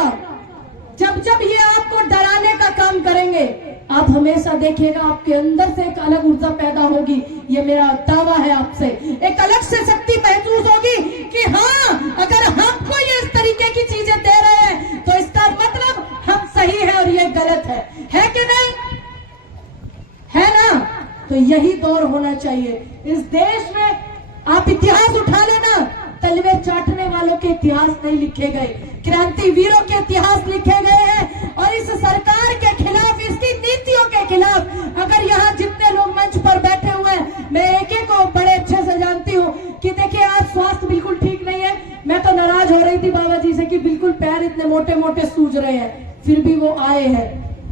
रहेगा। जब जब ये आपको डराने का काम करेंगे, आप हमेशा देखिएगा आपके अंदर से एक अलग ऊर्जा पैदा होगी। ये मेरा दावा है आपसे। एक अलग से शक्ति महसूस होगी कि हाँ, अगर हमको ये इस तरीके की चीजें दे रहे हैं तो इसका मतलब हम सही है और ये गलत है कि नहीं? है ना? तो यही दौर होना चाहिए इस देश में। आप इतिहास उठा लेना, तलवे चाटने वालों के इतिहास नहीं लिखे गए, क्रांतिवीरों के इतिहास लिखे गए हैं। और इस सरकार के खिलाफ, इसकी नीतियों के खिलाफ अगर यहाँ जितने लोग मंच पर बैठे हुए हैं, मैं एक एक को बड़े अच्छे से जानती हूँ कि देखिए आज स्वास्थ्य बिल्कुल ठीक नहीं है। मैं तो नाराज हो रही थी बाबा जी से कि बिल्कुल पैर इतने मोटे मोटे सूज रहे हैं, फिर भी वो आए हैं।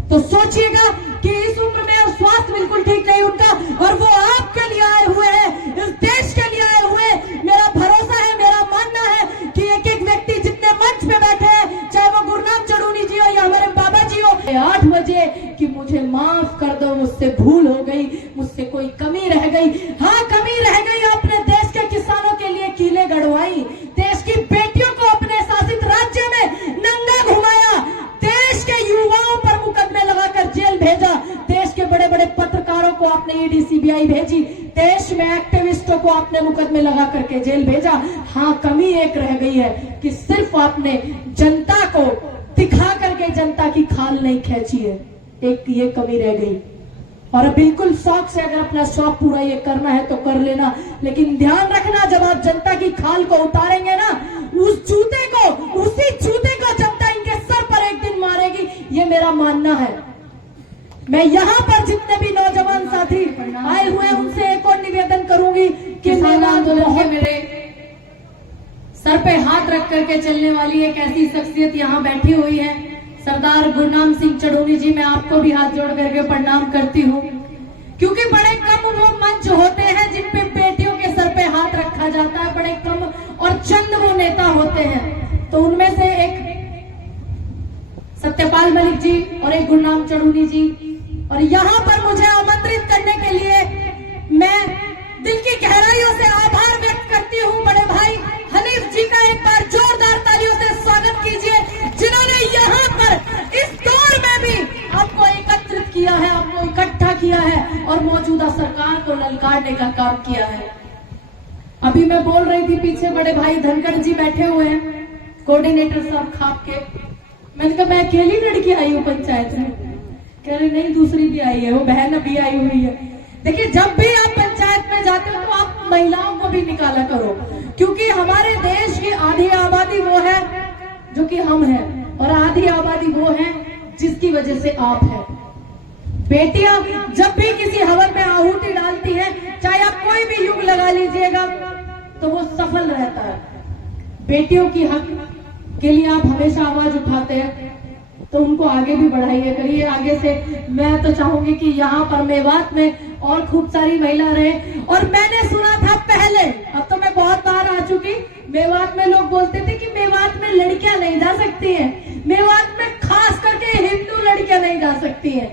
तो सोचिएगा कि इस उम्र में और स्वास्थ्य बिल्कुल ठीक नहीं उनका, और वो आपके लिए आए हुए हैं, इस देश के लिए आए हुए हैं। मेरा भरोसा है, मेरा मानना है कि एक एक व्यक्ति जितने मंच पे बैठे हैं, चाहे वो गुरनाम चढ़ूनी जी हो या हमारे बाबा जी हो, 8 बजे कि मुझे माफ कर दो, मुझसे भूल हो गई, मुझसे कोई कमी रह गई। हाँ, कमी रह गई। आपने देश के किसानों के लिए कीले गड़वाई, देश की बेटियों को अपने शासित राज्य में नंगा घुमाया, देश के युवाओं पर मुकदमे लगाकर जेल भेजा, देश के बड़े बड़े पत्रकारों को आपने ईडी सीबीआई भेजी, देश में एक्टिविस्टों को आपने मुकदमे लगा करके जेल भेजा। हाँ, कमी एक रह गई है कि सिर्फ आपने जनता को दिखा करके जनता की खाल नहीं खींची है, एक ये कमी रह गई। और बिल्कुल शौक से अगर अपना शौक पूरा ये करना है तो कर लेना, लेकिन ध्यान रखना जब आप जनता की खाल को उतारेंगे ना, उस जूते को, उसी जूते को जनता इनके सर पर एक दिन मारेगी, ये मेरा मानना है। मैं यहाँ पर जितने भी नौजवान साथी आए हुए हैं उनसे एक और निवेदन करूंगी कि मेरे सर पे हाथ रख करके चलने वाली एक ऐसी शख्सियत यहाँ बैठी हुई है, सरदार गुरनाम सिंह चढ़ूनी जी। मैं आपको भी हाथ जोड़ करके प्रणाम करती हूँ, क्योंकि बड़े कम वो मंच होते हैं जिन पे बेटियों के सर पे हाथ रखा जाता है, बड़े कम और चंद वो नेता होते हैं। तो उनमें से एक सत्यपाल मलिक जी और एक गुरनाम चढ़ूनी जी, और यहाँ पर मुझे आमंत्रित करने के लिए मैं दिल की गहराइयों से आभार व्यक्त करती हूँ। बड़े भाई हनीफ जी का एक बार जोरदार तालियों से स्वागत कीजिए, जिन्होंने यहाँ पर इस दौर में भी आपको एकत्रित किया है, आपको इकट्ठा किया है और मौजूदा सरकार को ललकारने का काम किया है। अभी मैं बोल रही थी, पीछे बड़े भाई धनखड़ जी बैठे हुए हैं, कोऑर्डिनेटर साहब खाप के। मैंने कहा मैं अकेली लड़की आई हूँ पंचायत में, कह रहे नहीं दूसरी भी आई है, वो बहन भी आई हुई है। देखिए, जब भी आप पंचायत में जाते हो तो आप महिलाओं को भी निकाला करो, क्योंकि हमारे देश की आधी आबादी वो है जो कि हम हैं, और आधी आबादी वो है जिसकी वजह से आप हैं। बेटियां जब भी किसी हवन में आहुति डालती हैं, चाहे आप कोई भी युग लगा लीजिएगा, तो वो सफल रहता है। बेटियों की हक के लिए आप हमेशा आवाज उठाते हैं, तो उनको आगे भी बढ़ाइए करिए। आगे से मैं तो चाहूंगी कि यहाँ पर मेवात में और खूब सारी महिला रहे। और मैंने सुना था पहले, अब तो मैं बहुत बार आ चुकी, मेवात में लोग बोलते थे कि मेवात में लड़कियां नहीं जा सकती हैं, मेवात में खास करके हिंदू लड़कियां नहीं जा सकती हैं।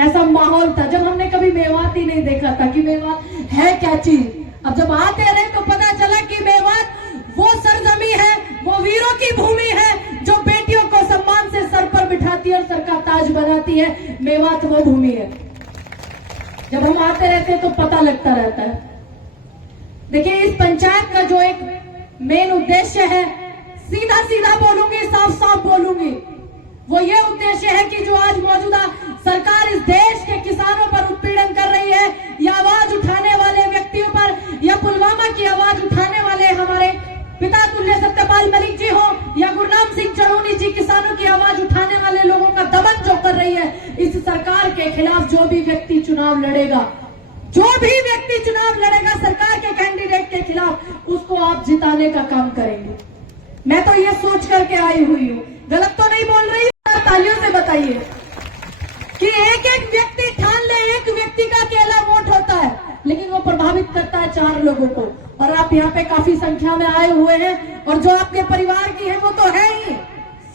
ऐसा माहौल था, जब हमने कभी मेवात ही नहीं देखा था कि मेवात है क्या चीज। अब जब आते रहे तो पता चला कि मेवात वो सरजमी है, वो वीरों की भूमि है जो बेटियों को सम्मान से सर पर बिठाती है और सर का ताज बनाती है। मेवात वो भूमि है। जब हम आते रहते हैं तो पता लगता रहता है। देखिए, इस पंचायत का जो एक मेन उद्देश्य है, सीधा सीधा बोलूंगी, साफ साफ बोलूंगी, वो ये उद्देश्य है कि जो आज मौजूदा सरकार इस देश के किसानों पर उत्पीड़न कर रही है, या आवाज उठाने वाले व्यक्तियों पर, या पुलवामा की आवाज उठाने वाले हमारे पिता तुल्य सत्यपाल मलिक जी हो, या गुरनाम सिंह चढ़ूनी जी, किसानों की आवाज उठाने वाले लोगों का दमन जो कर रही है, इस सरकार के खिलाफ जो भी व्यक्ति चुनाव लड़ेगा, जो भी व्यक्ति चुनाव लड़ेगा सरकार के कैंडिडेट के खिलाफ, उसको आप जिताने का काम करेंगे। मैं तो ये सोच करके आई हुई हूँ, गलत तो नहीं बोल रही। तालियों से बताइए कि एक एक व्यक्ति ठान ले, एक व्यक्ति का अकेला वोट होता है, लेकिन वो प्रभावित करता है 4 लोगों को। और आप यहाँ पे काफी संख्या में आए हुए हैं, और जो आपके परिवार की है वो तो है ही।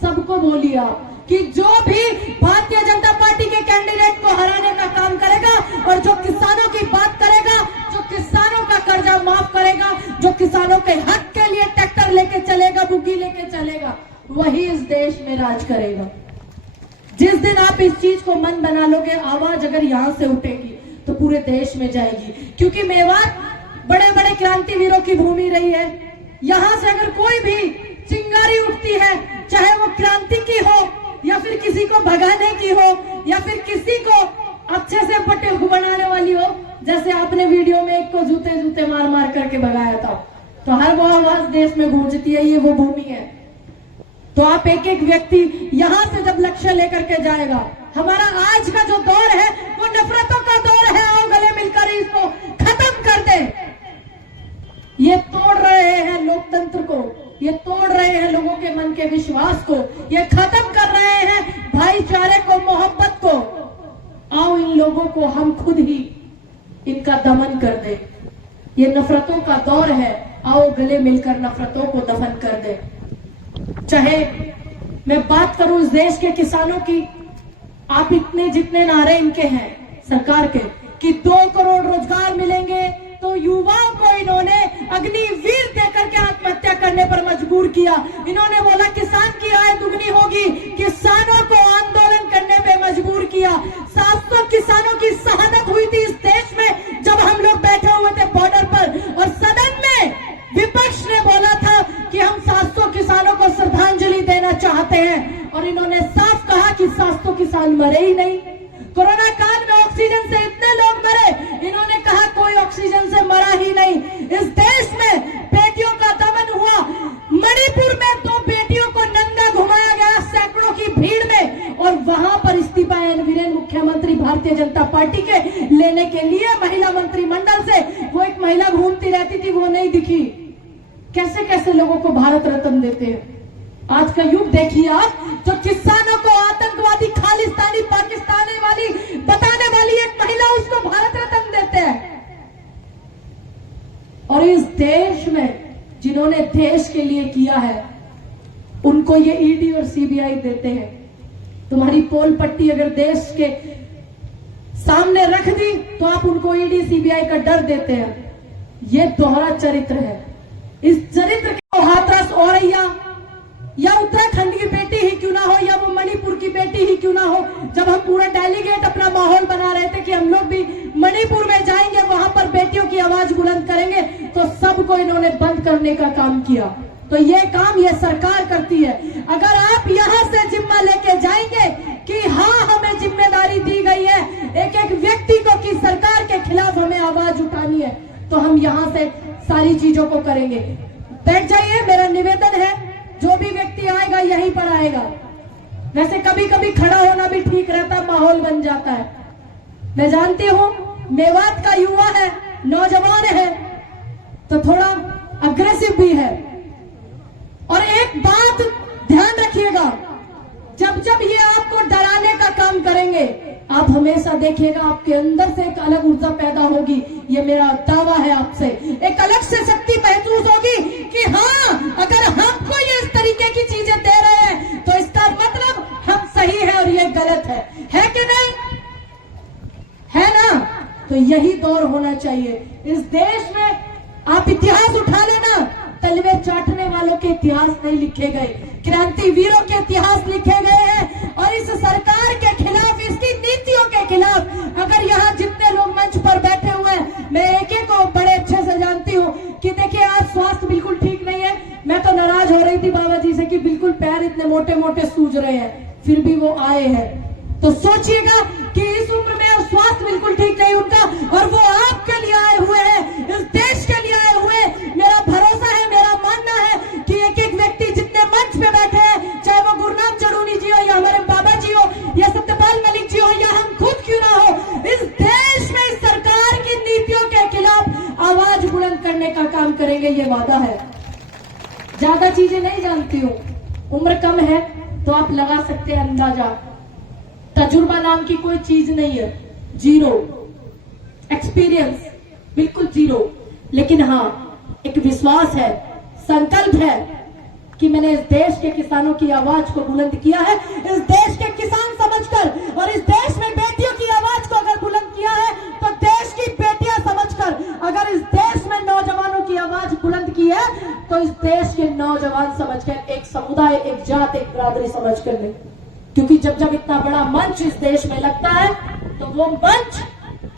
सबको बोलिए आप कि जो भी भारतीय जनता पार्टी के कैंडिडेट को हराने का काम करेगा, और जो किसानों की बात करेगा, जो किसानों का कर्जा माफ करेगा, जो किसानों के हक के लिए ट्रैक्टर लेके चलेगा, बुग्गी लेके चलेगा, वही इस देश में राज करेगा। जिस दिन आप इस चीज को मन बना लोगे, आवाज अगर यहां से उठेगी तो पूरे देश में जाएगी, क्योंकि मेवात बड़े बड़े क्रांतिवीरों की भूमि रही है। यहां से अगर कोई भी चिंगारी उठती है, चाहे वो क्रांति की हो या फिर किसी को भगाने की हो या फिर किसी को अच्छे से पटे बनाने वाली हो, जैसे आपने वीडियो में एक को जूते जूते मार मार करके भगाया था, तो हर वो आवाज देश में गूंजती है, ये वो भूमि है। तो आप एक एक व्यक्ति यहां से जब लक्ष्य लेकर के जाएगा, हमारा आज का जो दौर है वो नफरतों का दौर है, आओ गले मिलकर इसको खत्म कर दे। ये तोड़ रहे हैं लोकतंत्र को, ये तोड़ रहे हैं लोगों के मन के विश्वास को, ये खत्म कर रहे हैं भाईचारे को, मोहब्बत को। आओ इन लोगों को हम खुद ही इनका दमन कर दे। ये नफरतों का दौर है, आओ गले मिलकर नफरतों को दफन कर दे। चाहे मैं बात करूं इस देश के किसानों की, आप इतने जितने नारे इनके हैं सरकार के कि 2 करोड़ रोजगार मिलेंगे, तो युवाओं को इन्होंने अग्निवीर देकर के आत्महत्या करने पर मजबूर किया। इन्होंने बोला किसान की आय दुगनी होगी, किसानों को आंदोलन करने पे मजबूर किया। 700 किसानों की शहादत हुई थी इस देश में जब हम लोग बैठे हुए थे बॉर्डर पर, और सदन में विपक्ष ने बोला था कि हम 700 किसानों को श्रद्धांजलि देना चाहते हैं, और इन्होंने साफ कहा कि 700 किसान मरे ही नहीं। कोरोना काल में ऑक्सीजन से इतने लोग मरे, इन्होंने कहा कोई ऑक्सीजन से मरा ही नहीं। इस देश में बेटियों का दमन हुआ, मणिपुर में 2 बेटियों को नंगा घुमाया गया सैकड़ों की भीड़ में, और वहां पर इस्तीफा वीरेन मुख्यमंत्री भारतीय जनता पार्टी के लेने के लिए महिला मंत्रिमंडल से वो एक महिला घूमती रहती थी, वो नहीं दिखी। कैसे कैसे लोगों को भारत रत्न देते हैं। आज का युग देखिए आप, जो किसानों को आतंकवादी, खालिस्तानी, पाकिस्तानी वाली बताने वाली एक महिला, उसको भारत रत्न देते हैं। और इस देश में जिन्होंने देश के लिए किया है, उनको ये ईडी और सीबीआई देते हैं। तुम्हारी पोल पट्टी अगर देश के सामने रख दी तो आप उनको ईडी सीबीआई का डर देते हैं। ये दोहरा चरित्र है। इस चरित्र को हाथरस औरैया या उत्तराखंड की बेटी ही क्यों ना हो, या वो मणिपुर की बेटी ही क्यों ना हो, जब हम पूरा डेलीगेट अपना माहौल बना रहे थे कि हम लोग भी मणिपुर में जाएंगे, वहां पर बेटियों की आवाज बुलंद करेंगे, तो सबको इन्होंने बंद करने का काम किया। तो ये काम ये सरकार करती है। अगर आप यहां से जिम्मा लेके जाएंगे कि हाँ हमें जिम्मेदारी दी गई है एक एक व्यक्ति को कि सरकार के खिलाफ हमें आवाज उठानी है, तो हम यहां से सारी चीजों को करेंगे। बैठ जाइए, मेरा निवेदन है, जो भी व्यक्ति आएगा यहीं पर आएगा। वैसे कभी कभी खड़ा होना भी ठीक रहता, माहौल बन जाता है। मैं जानती हूं मेवात का युवा है, नौजवान है, तो थोड़ा अग्रेसिव भी है। और एक बात ध्यान रखिएगा, जब जब ये आपको डराने का काम करेंगे, आप हमेशा देखिएगा आपके अंदर से एक अलग ऊर्जा पैदा होगी। ये मेरा दावा है आपसे, एक अलग से शक्ति महसूस होगी कि हाँ, अगर हमको ये इस तरीके की चीजें दे रहे हैं तो इसका मतलब हम सही है और ये गलत है कि नहीं? है ना? तो यही दौर होना चाहिए इस देश में। आप इतिहास उठा लेना, तलवे चाटने वालों के इतिहास नहीं लिखे गए, क्रांतिवीरों के इतिहास लिखे गए हैं। और इस सरकार के खिलाफ, इसकी नीतियों के खिलाफ अगर यहाँ जितने लोग मंच पर बैठे हुए हैं, मैं एक एक को बड़े अच्छे से जानती हूँ कि देखिए आज स्वास्थ्य बिल्कुल ठीक नहीं है। मैं तो नाराज हो रही थी बाबा जी से कि बिल्कुल पैर इतने मोटे मोटे सूज रहे हैं, फिर भी वो आए हैं। तो सोचिएगा कि इस उम्र में स्वास्थ्य बिल्कुल ठीक नहीं उनका, और वो आपके लिए आए हुए हैं, इस देश के लिए आए हुए हैं। मेरा भरोसा है, मेरा मानना है कि एक एक व्यक्ति जितने मंच पे बैठे हैं, चाहे वो गुरनाम चढ़ूनी जी हो या हमारे बाबा जी हो या सत्यपाल मलिक जी हो या हम खुद क्यों ना हो, इस देश में इस सरकार की नीतियों के खिलाफ आवाज बुलंद करने का काम करेंगे, ये वादा है। ज्यादा चीजें नहीं जानती हूँ, उम्र कम है तो आप लगा सकते हैं अंदाजा। तजुर्बा नाम की कोई चीज नहीं है, जीरो एक्सपीरियंस, बिल्कुल जीरो। लेकिन हाँ, एक विश्वास है, संकल्प है कि मैंने इस देश के किसानों की आवाज को बुलंद किया है, इस देश के किसान समझकर, और इस देश में बेटियों की आवाज को अगर बुलंद किया है तो देश की बेटियां समझकर, अगर इस देश में नौजवानों की आवाज बुलंद की है तो तो इस देश के नौजवान समझकर, एक समुदाय, एक जात, एक बिरादरी समझकर नहीं। क्योंकि जब जब इतना बड़ा मंच इस देश में लगता है तो वो मंच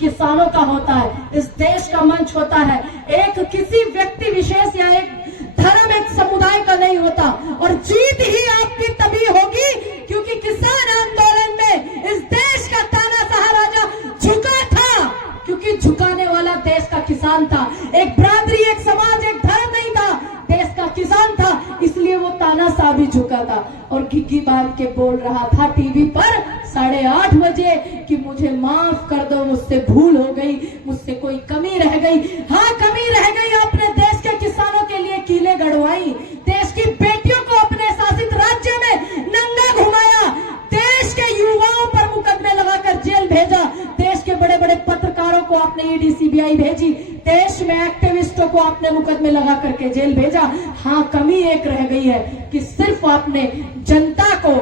किसानों का होता है, इस देश का मंच होता है, एक किसी व्यक्ति विशेष या एक धर्म, एक समुदाय का नहीं होता। और जीत ही आपकी तभी होगी क्योंकि किसान आंदोलन में इस देश का तानाशाह राजा झुका था, क्योंकि झुकाने वाला देश का किसान था। एक बिरादरी, एक समाज, एक धर्म नहीं था, देश का किसान था, इसलिए वो तानाशाह भी झुका था। और घिघी बांध के बोल रहा था टीवी पर 8:30 बजे कि मुझे माफ कर दो, मुझसे भूल हो गई, मुझसे कोई कमी रह गई। हाँ, कमी रह गई, आपने देश के किसानों के लिए कीले गड़वाई, देश की बेटियों को अपने शासित राज्य में नंगा घुमाया, देश के युवाओं पर मुकदमे लगाकर जेल भेजा, देश के बड़े बड़े पत्रकारों को आपने ईडी सीबीआई भेजी, देश में एक्टिविस्टों को आपने मुकदमे लगा करके जेल भेजा। हाँ, कमी एक रह गई है कि सिर्फ आपने जनता को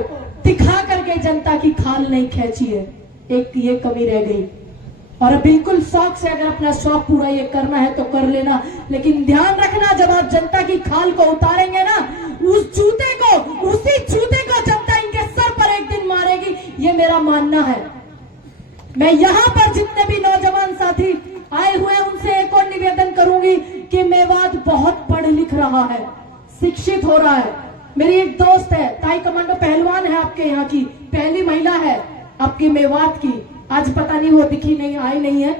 दिखा करके जनता की खाल नहीं खींची है, एक ये कमी रह गई। और बिल्कुल शौक से अगर अपना शौक पूरा ये करना है तो कर लेना, लेकिन ध्यान रखना जब आप जनता की खाल को उतारेंगे ना, उस जूते को, उसी जूते को जनता इनके सर पर एक दिन मारेगी, ये मेरा मानना है। मैं यहाँ पर जितने भी नौजवान साथी आए हुए हैं उनसे एक और निवेदन करूंगी कि मेवात बहुत पढ़ लिख रहा है, शिक्षित हो रहा है। मेरी एक दोस्त है, ताई कमांडो पहलवान है, आपके यहाँ की पहली महिला है आपके मेवात की, आज पता नहीं वो दिखी नहीं, आई नहीं है,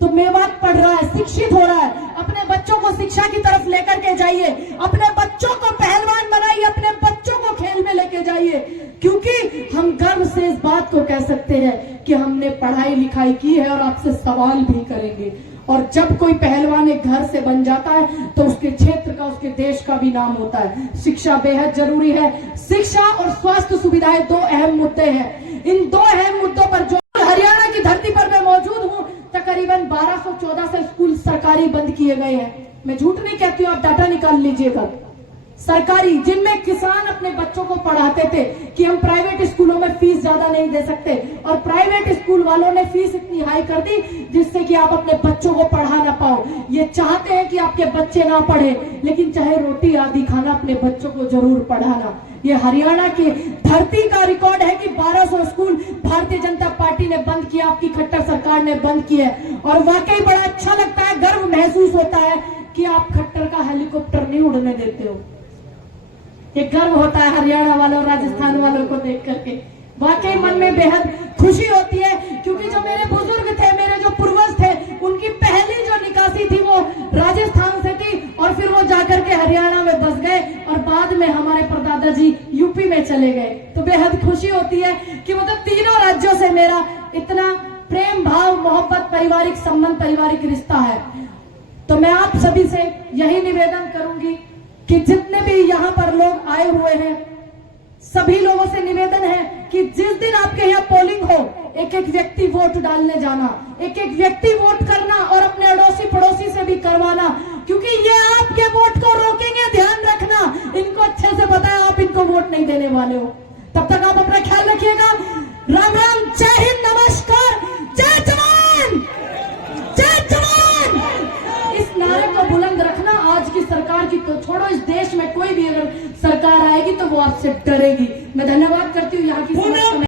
तो मेवात पढ़ रहा है, शिक्षित हो रहा है। अपने बच्चों को शिक्षा की तरफ लेकर के जाइए, अपने बच्चों को पहलवान बनाइए, अपने बच्चों को खेल में लेके जाइए, क्योंकि हम गर्व से इस बात को कह सकते हैं कि हमने पढ़ाई लिखाई की है और आपसे सवाल भी करेंगे। और जब कोई पहलवान एक घर से बन जाता है तो उसके क्षेत्र का, उसके देश का भी नाम होता है। शिक्षा बेहद जरूरी है। शिक्षा और स्वास्थ्य सुविधाएं दो अहम मुद्दे हैं। इन दो अहम मुद्दों पर जो हरियाणा की धरती पर मैं मौजूद हूं, तकरीबन 1214 से स्कूल सरकारी बंद किए गए हैं। मैं झूठ नहीं कहती हूं, आप डाटा निकाल लीजिएगा। सरकारी, जिनमें किसान अपने बच्चों को पढ़ाते थे कि हम प्राइवेट स्कूलों में फीस ज्यादा नहीं दे सकते, और प्राइवेट स्कूल वालों ने फीस इतनी हाई कर दी जिससे कि आप अपने बच्चों को पढ़ा ना पाओ। ये चाहते हैं कि आपके बच्चे ना पढ़े, लेकिन चाहे रोटी आदि खाना, अपने बच्चों को जरूर पढ़ाना। ये हरियाणा की धरती का रिकॉर्ड है कि 1200 स्कूल भारतीय जनता पार्टी ने बंद किया, आपकी खट्टर सरकार ने बंद किया। और वाकई बड़ा अच्छा लगता है, गर्व महसूस होता है कि आप खट्टर का हेलीकॉप्टर नहीं उड़ने देते हो। ये गर्व होता है हरियाणा वालों, राजस्थान वालों को देख करके, वाकई मन में बेहद खुशी होती है। क्योंकि जो मेरे बुजुर्ग थे, मेरे जो पूर्वज थे, उनकी पहली जो निकासी थी वो राजस्थान से थी, और फिर वो जाकर के हरियाणा में बस गए, और बाद में हमारे परदादा जी यूपी में चले गए। तो बेहद खुशी होती है कि मतलब तीनों राज्यों से मेरा इतना प्रेम भाव, मोहब्बत, पारिवारिक संबंध, पारिवारिक रिश्ता है। तो मैं आप सभी से यही निवेदन करूंगी कि जितने भी यहाँ पर लोग आए हुए हैं, सभी लोगों से निवेदन है कि जिस दिन आपके यहाँ पोलिंग हो, एक एक व्यक्ति वोट डालने जाना, एक एक व्यक्ति वोट करना, और अपने अड़ोसी पड़ोसी से भी करवाना, क्योंकि ये आपके वोट को रोकेंगे। ध्यान रखना, इनको अच्छे से पता है आप इनको वोट नहीं देने वाले हो। तब तक आप अपना ख्याल रखिएगा। राम राम, जय हिंद, नमस्कार, जय जवान, जय जवान। इस नारे को बुलंद रखना। आज की सरकार की तो छोड़ो, इस देश में कोई भी अगर सरकार आएगी तो वो आपसे डरेगी। मैं धन्यवाद करती हूँ यहाँ की